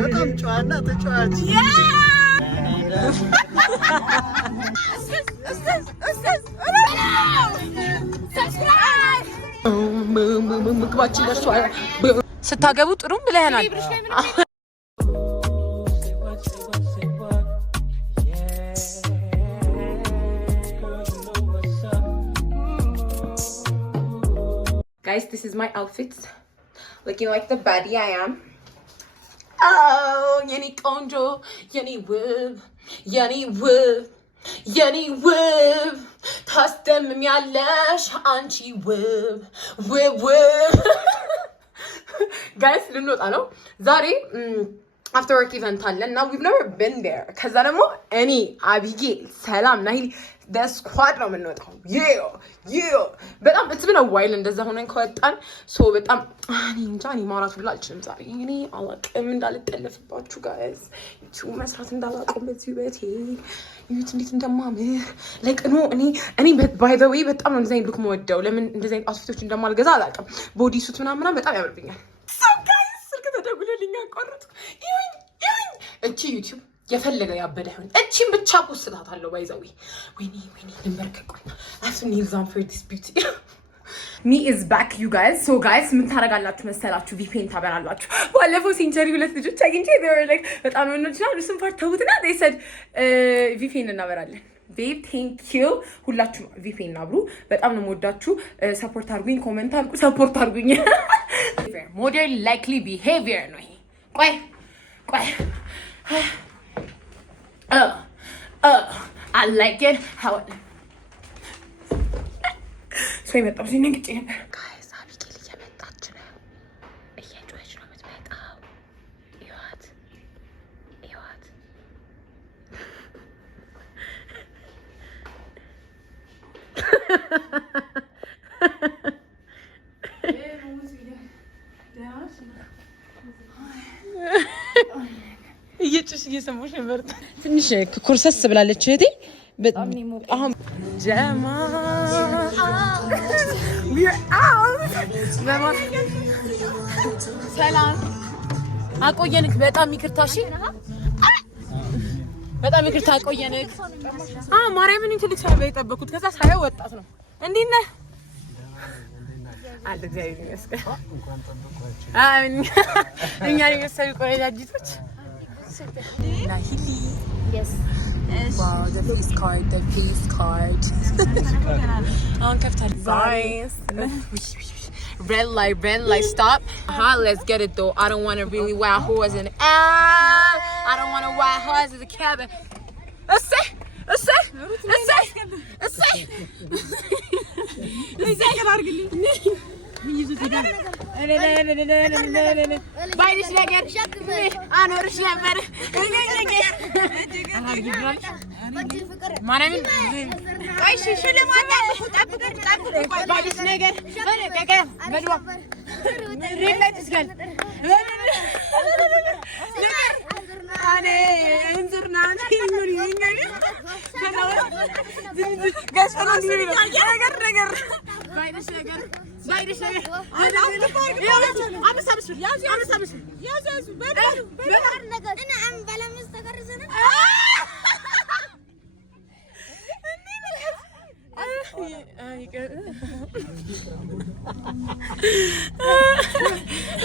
በጣም ጨዋና ተጫዋች ምግባችን ደርሷል። ስታገቡ ጥሩም ብለህናል። Guys, this is my outfit. Looking like the baddie I am. Oh, Yenny Konjo, Yenny Wib, Yenny Wib, Yenny Wib. Toss them in my lash, Auntie Wib, Wib, Wib. Guys, you know what I know? Zari, after work event አለን now we've never been there ከዛ ደግሞ እኔ አቢጌል ሰላም ናሂል the squad ነው የምንወጣው በጣም it's been a while እንደዛ ሆነን ከወጣን so በጣም እኔ እንጃ እኔ ማውራት ሁላ አልችልም ዛሬ እኔ አላቅም እንዳልጠለፍባችሁ ጋይስ ዩቲዩብ መስራት እንዳላቆም በዚህ ቤቴ ዩቲዩብ እንዴት እንደማምር like no እኔ by the way በጣም ነው እንደዚህ ሉክ መወደው ለምን እንደዚህ አውትፊቶች እንደማልገዛ አላቅም ቦዲ ሱት ምናምን በጣም ያምርብኛል so guys ስልክ ተደውሎልኝ አቋረጥኩ እቺ ዩቲዩብ የፈለገ ያበደ ይሁን እቺን ብቻ ፖስታታለሁ ባይዘዊ ወይኔ ልመርከቁኝ I have to kneel down for this beauty me is back you guys so guys ምን ታረጋላችሁ መሰላችሁ ቪፒኤን ታበራላችሁ ባለፈው ሴንቸሪ ሁለት ልጆች አግኝቼ they were like በጣም ነው እንችላለን እሱን ፓርት ተውትና they said ቪፒኤን እናበራለን babe thank you ሁላችሁ ቪፒኤን አብሩ በጣም ነው የምወዳችሁ ሰፖርት አድርጉኝ ኮሜንት አድርጉ ሰፖርት አድርጉኝ modern likely behavior ነው ይሄ ቆይ I like it how it so I met up in the gym guys አቢጌል እየመጣች ነው እየጮኸች ነው የምትመጣው ይዋት እየጭሽ እየሰማሽ ነበር ትንሽ ኩርሰስ ብላለች እህቴ በጣም አሁን ጀማ we are out ሰላም አቆየንክ በጣም ይቅርታሽ በጣም ይቅርታ አቆየንክ ማርያምን ትልቅ ሳይበ የጠበኩት ከዛ ሳይው ወጣት ነው እንዴት ነህ አለ እግዚአብሔር ይመስገን እኛ የመሰሉ ቆያጅቶች Nahili. Yes. Wow, the face card. On capital. Nice. Red light, stop. Let's get it though. I don't want to really wild horse in I don't want to wild horse in the cabin. Let's say. ባይልሽ ነገር አኖርሽ ነበር ማናምን አይሽ ሽልማት ጠብቅ ባይልሽ ነገር በድዋ ሪላክስ ጋር አኔ እንዝርናን ይኑሪ ይኛል ጋስፈና እንዲሪ ነገር ባይልሽ ነገር ያዙ በዳር ነገር እና አንበለም ተከርዘነ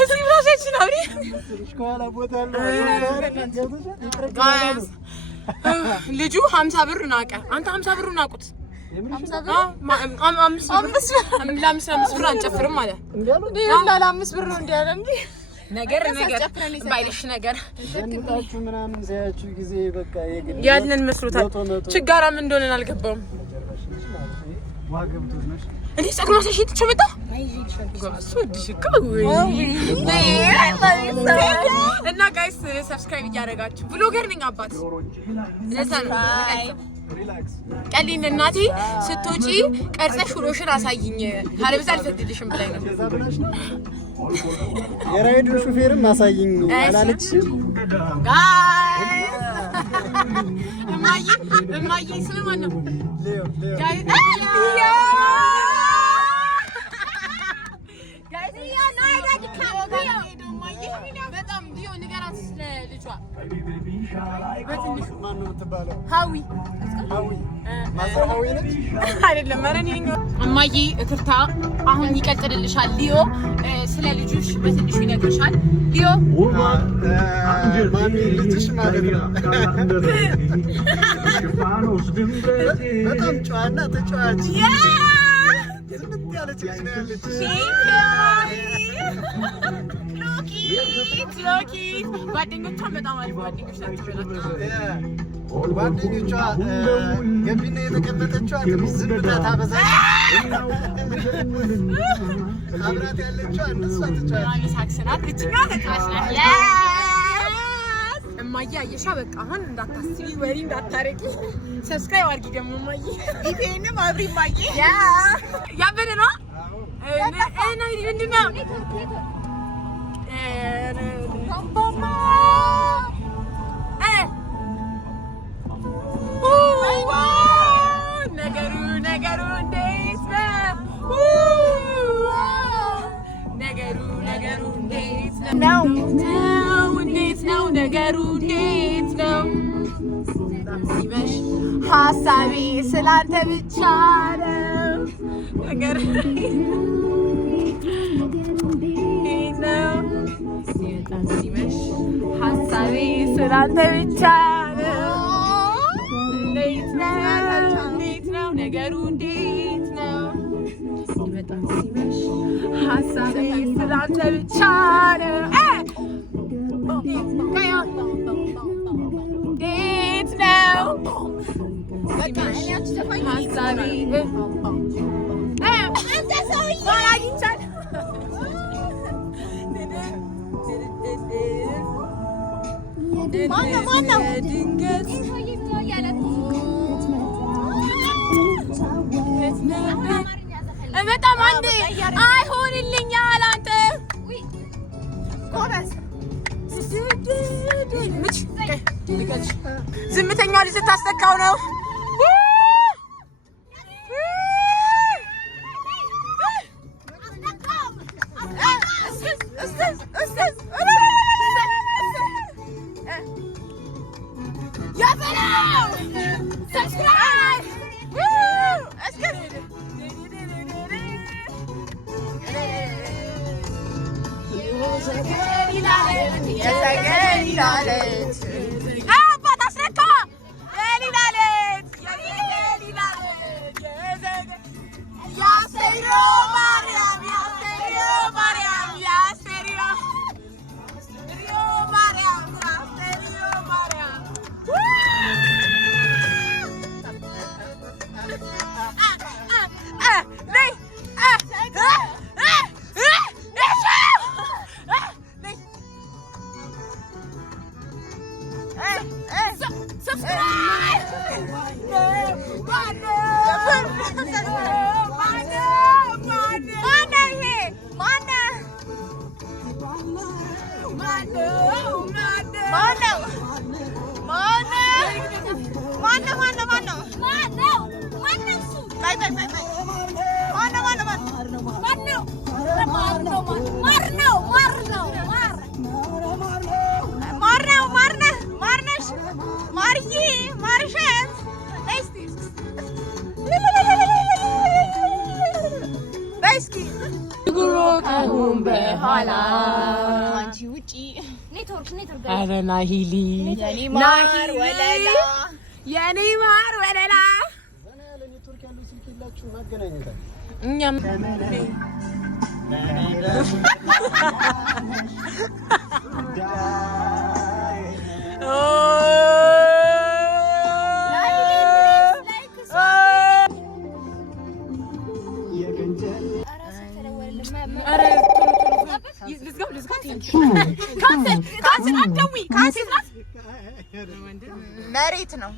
እዚህ ብራሽን አብሪ ስኳላ ቦታል ልጁ 50 ብር ናቀ አንተ 50 ብር ናቁት አምስት ብር አንጨፍርም አለ ለአምስት ብር ነው እንዲያለ እንዴ ነገር ባይልሽ ነገር እንታችሁ ምናምን ሳያችሁ ጊዜ በቃ የግድ ያንን መስሎታል ችጋራም እንደሆነን አልገባም ዋገብቶሽ ነሽ እንዴ ጸጉሯ ተሽጥቼ መጣ ጋሱ ዲሽካው እና ጋይስ ሰብስክራይብ እያደረጋችሁ ብሎገር ነኝ አባት ለሰን ሪላክስ ቀሊን እናቴ ስትወጪ ቀርጸሽ ውሎሽን አሳይኝ ካለበዛ አልፈቅድልሽም ብላኝ ነው የራይዱ ሹፌርም አሳይኝ አላለችም ጋይስ እማዬ ስለማን ነው ጋይስ ጋይስ ያ ነው አይዳድ ካሜራ በጣም ዲዮ ንገራት ለልጇ ማን ነው የምትባለው? ሀዊ ማዘር ሀዊ ነች አይደለም? ማረን ይኸኛው እማዬ እክርታ አሁን ይቀጥልልሻል። ሊዮ ስለ ልጅሽ በትንሹ ይነግርሻል። ሊዮ ማሚ ልጅሽ ማለት ነው። በጣም ጨዋና ተጫዋች ዝምት ያለች ልጅ ነው ያለች። ሎኪ ጓደኞቿ በጣም አሪፍ ጓደኞች ናቸው። ጓደኞቿ ገቢና የተቀመጠችዋ ትንሽ ዝምታ ታበዛለች። አብራት ያለችዋ እነሷ እማዬ አየሻ። በቃ አሁን እንዳታስቢ ወሬ እንዳታረቂ። ሰብስክራይብ አድርጊ ደግሞ እማዬ። ቪፒኤንም አብሪ እማዬ። ያበደ ነው እና ምንድን ነው ነገሩ እንዴት ነው? ሲመሽ ሀሳቤ ስላንተ ብቻ ነው። ነገር ሲመሽ ሀሳቤ ስላንተ ብቻ ነው። እንዴት ነው ነገሩ? እንዴት ነው? በጣም ሲመሽ ሀሳቤ ስላንተ ብቻ ነው። እንዴት ነው ሀሳቤ? በጣም አንዴ አይሆንልኛል። አንተ ዝምተኛ ልጅ ስታስተካው ነው። ናሂሊ የኔ ማር ወለላ ኔትወርክ ያለው ስልክ የላችሁ ማገናኘታል። እኛም መሬት ነው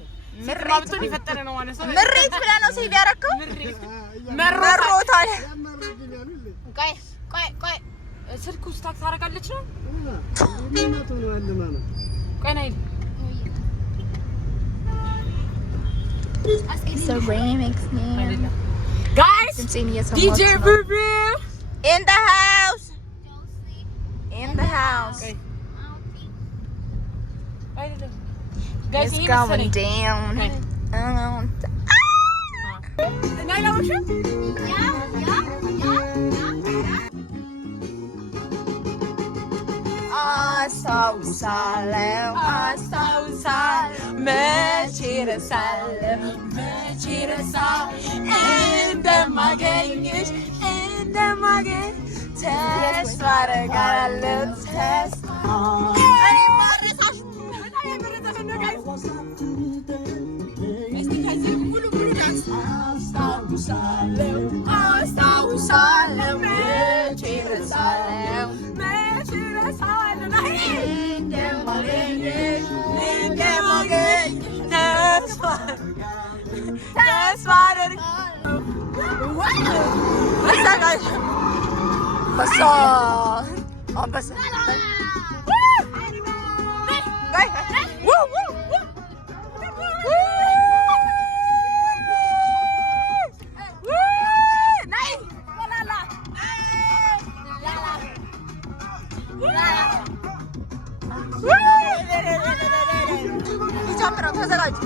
ምሬት ብለህ ነው ሴቭ ያደረከው? መሮታል። ቆይ ስልክ ውስጥ ታክ ታደርጋለች ነው። ቆይ ነይ So rain makes me guys DJ Bubu in the house. house. Guys, It's going down. መቼ እረሳለሁ እንደማገኝሽ ተስፋ አደርጋለሁ አስታውሳለሁ መቼ እረሳለሁ እንደማገኝ ተስፋ አንበሳ ተዘጋጁ።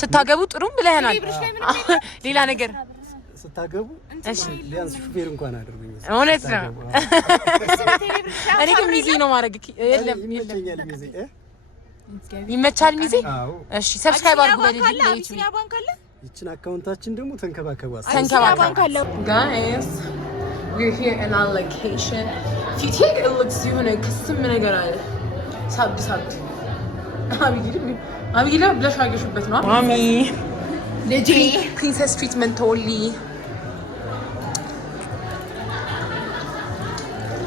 ስታገቡ ጥሩም ብለህናል። ሌላ ነገር ስታገቡ ቢያንስ ሹፌር እንኳን አድርጉኝ። እውነት ነው። እኔ ግን ሚዜ ነው ማድረግ የለም ይመቻል ሚዜ። እሺ ሰብስክራይብ አድርጉ በዩቲዩብ። ይችን አካውንታችን ደግሞ ተንከባከቧት። Guys, we're here in our location. If you take a look, የሆነ ክስም ነገር አለ። ሳብ አብይላ ብለሽ አገሽበት ነው ማሚ ልጄ ፕሪንሰስ ትሪትመንት ኦንሊ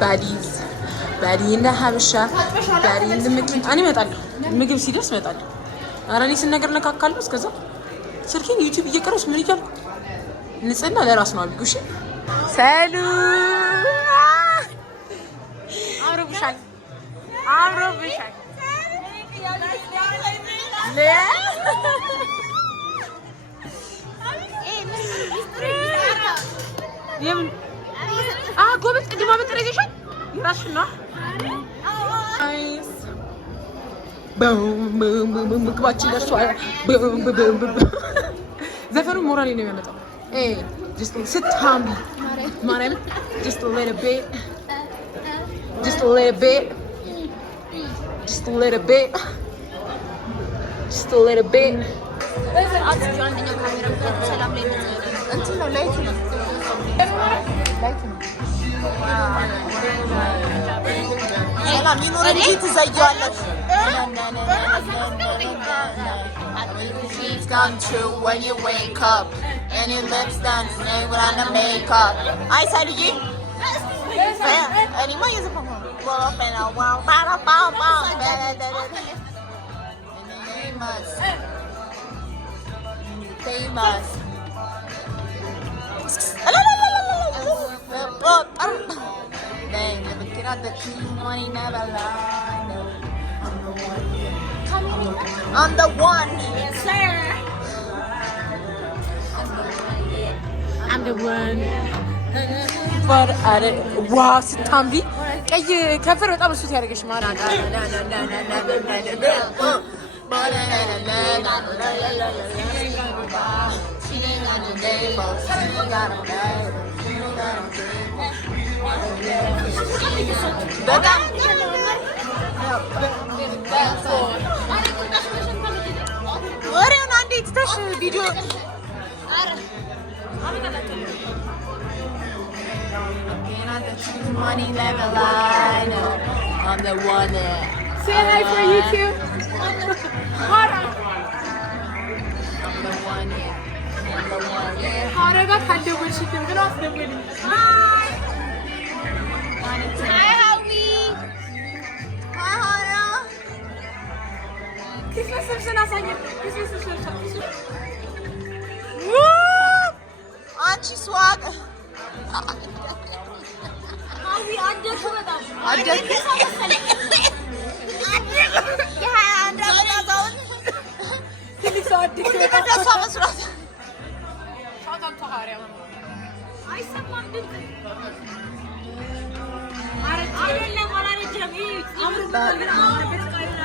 ባዲ እንደ ሀበሻ ባዲ እንደ ምግብ እኔ እመጣለሁ። ምግብ ሲደርስ እመጣለሁ። ኧረ እኔ ስንት ነገር ነካካለሁ። እስከዛ ስልኬን ዩቲዩብ እየቀረጽ ምን እያልኩ ንጽህና ለራስ ነው አልኩሽ። ሰሉ አምሮብሻል። ጎበዝ ቅድማ መጠረገሻል ይራሽ ነው። ምግባችን ደርሷል። ዘፈኑ ሞራሌ ነው የሚያመጣው። ስታምቢ ማርያም just a little bit Come true when you wake up and your lips dance without the makeup. I said to you. Anyone use a phone? Famous. Dang, never get out the key, money never lie. I'm the one. Yes, sir. I'm the one. ዋው ስታምሪ ቀይ ከንፈር በጣም እሱ ያደርገሽ ማለት በጣም ወሬውን አንዴ ትተሽ ቪዲዮ money never lie, no. I'm the one that say hi for YouTube. I'm the one, yeah. I'm the one, yeah. Hara khande boshi ke bana asne boli. Hi. Hi, Howie. Hi, Hara. Christmas sırtına sayın. Christmas sırtına. Woo! Auntie swag. Abi adde şurada. Adde. Ya anda bazon. Kimi saat dikiyor. Ada sama surat. Şadan tahare ama. Ay sen bir. Arayla arayacağım hiç.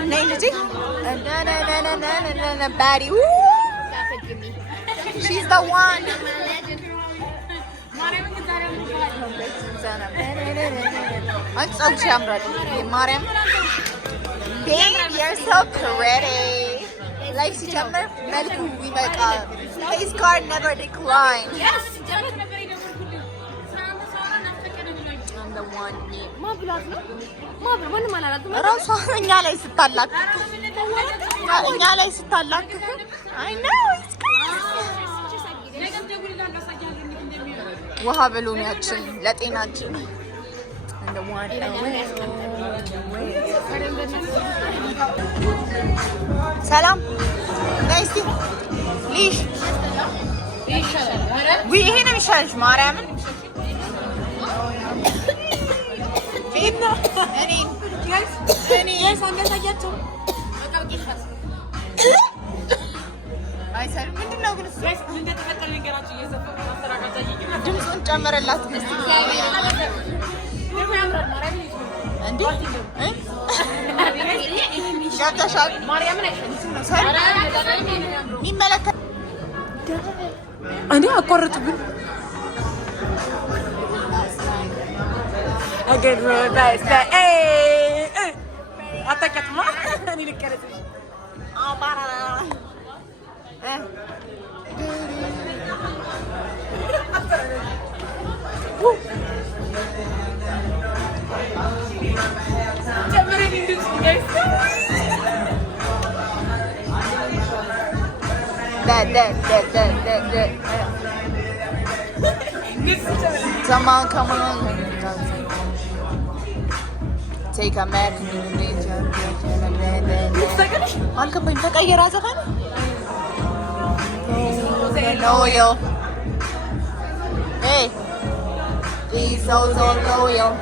Ne dedi? Na Betty. Woo! She's the one. I'm so jammed. Mariam. Babe, you're so pretty. Like she jammed. Melku, we make face card never decline. Yes. I'm the one. Ma bulatma. Ma bura maንም አላላትም ራሷ እኛ ላይ ስታላክ እኛ ላይ ስታላክ I know it's ውሃ ብሉን ያችን ለጤናችን እንደ ዋን ሰላም ነይስ ሊሽ ይሄ ነው የሚሻልሽ ማርያምን ድምፁን ጨመረላት ገብተሻል የሚመለከት እኔ አቋርጥብን Again, nice. Hey, attack ma. Ni lekere. That. Come on. Take a man and you need to Alkamayım ተቀየራ ዘፈን loyal Hey These souls so loyal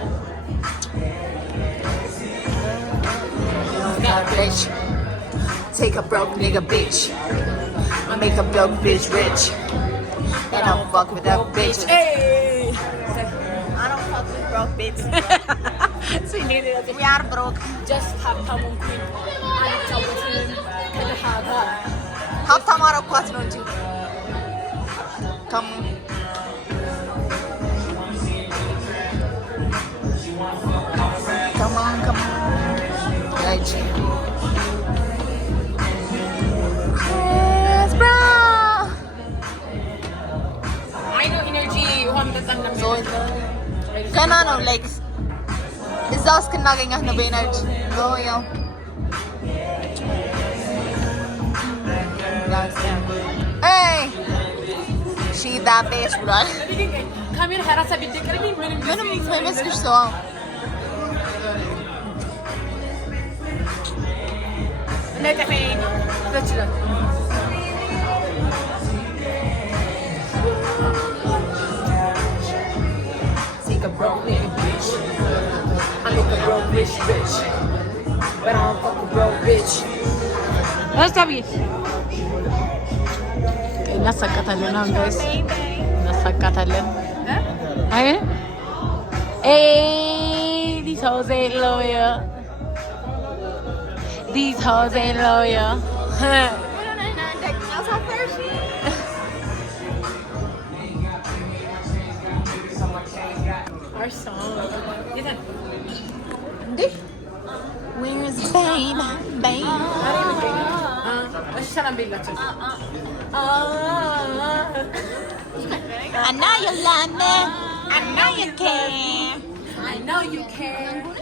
Rich Take a broke nigga bitch Make a broke bitch rich And I don't fuck with that bitch Hey I don't fuck with broke bitch So you need it. We are broke. Just ሀብታም እንኩኝ አልጫወትም ከደሃ ጋር ሀብታም አረኳት ነው እንጂ Come on. Right. Yes, bro. I know energy ውሃ መጠጣት ነው ገና ነው like እዛው እስክናገኛት ነው በኤነርጂ ሎያል Hey she that bitch ብሏል ካሜራ ሀራሳ ቢደቀርኝ ምንም አይመስልሽ ሰው ነጠፈኝ ተችላል Take a broke nigga bitch. I make a broke bitch rich. But I don't fuck a broke bitch. Let's have it. እናሳቃታለን አሁን ጋይስ እናሳቃታለን Hey, these hoes ain't loyal. These hoes ain't loyal. Our song. Where's Bane? Bane. I know you love me. I know you care. I know you can.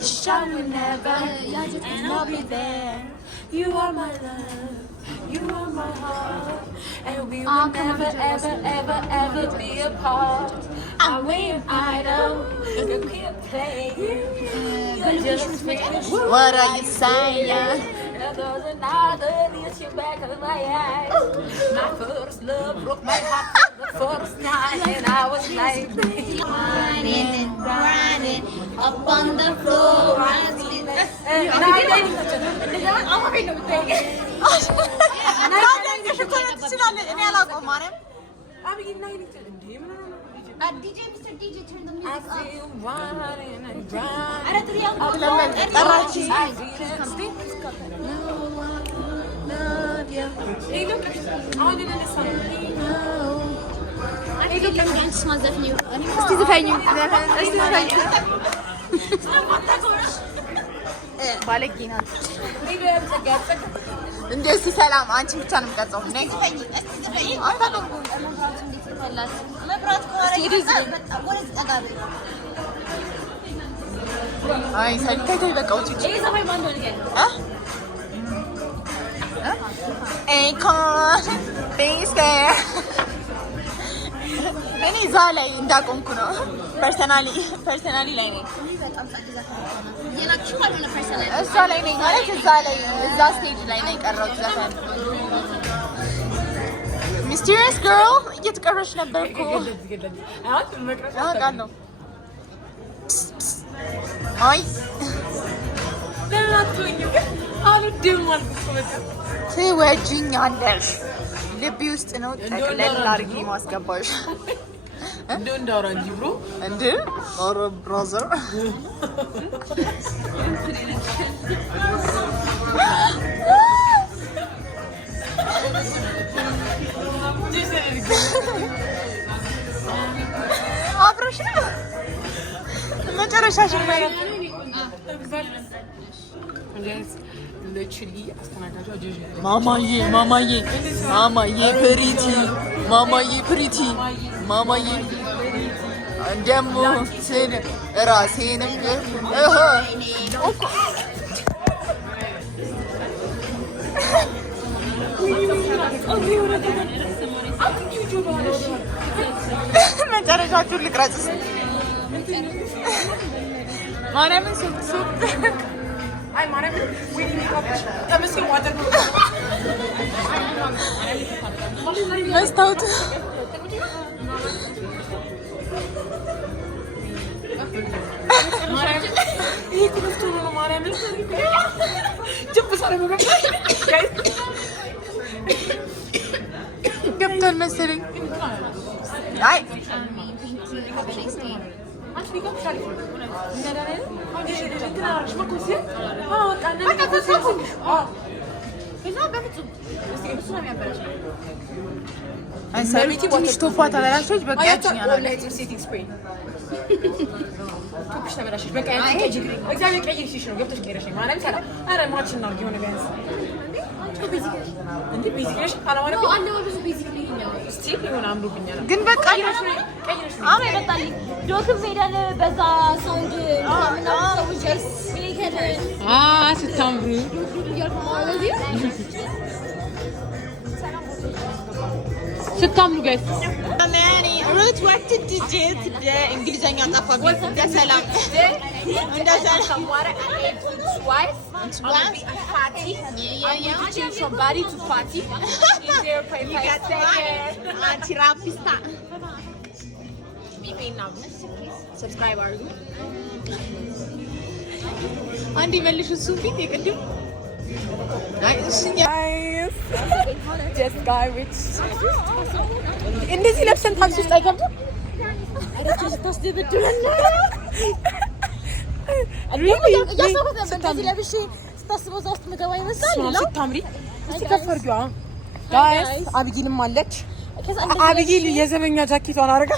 Show me never. And I'll be there. You are my love. You are my heart. And we will never, ever, ever, ever be apart. I'm waiting idle. You can't play. You're just What are you saying? There's another reach you back of my eyes. My first love broke my heart for the first time, and I was like, Grinding and grinding up on the floor. DJ, Mr. DJ, turn the music I up. feel running and grinding. أنا ترى يوم Hey, look, I did this one. Hey, look, I'm going to smell the new. ባለጌ ናት። እንደዚህ ሰላም አንቺ ብቻ ነው የምቀርጸው። አይ ሳይታይ በቃ ውጪ እኔ እዛ ላይ እንዳቆምኩ ነው። ፐርሰናሊ ላይ ነኝ። እዛ ላይ ነኝ ማለት እዛ ስቴጅ ላይ ነው የቀረሁት ዘፈን። ሚስቴሪየስ ገርል እየተቀረች ነበር እኮ አውቃለሁ። አይ ትወጂኛለሽ። ልቢ ውስጥ ነው ጠቅለል አድርጌ ማስገባሽ። እንዳወራ እንጂ ብሮ እንደ ኧረ ብራዘር አብረሽ ነው መጨረሻሽ ማለት ማማዬ ፕሪቲ ደግሞ ስል ራሴንም መጨረሻችሁን ልቅረጽ። ማርያምን መስታወት ገብቷል መሰለኝ። አይ ትንሽ ቶፋ ተበላሸች። በቃ ግን በቃ ዶክም ሄደን በዛ ሳውንድ ስታምሩ ስታምሩ ጋይስ ሩት ወርት ዲጄ እንግሊዘኛ ጠፋብኝ። እንደሰላም አንቲራፒስታ ሰብስክራይብ አድርጉ። አንድ መልሽ እሱ ፊት የቅድም እንደዚህ ለብሰን ታክሲ ውስጥ አይከብድም። አቢጊልም አለች። አቢጊል የዘበኛ ጃኬቷን አርጋ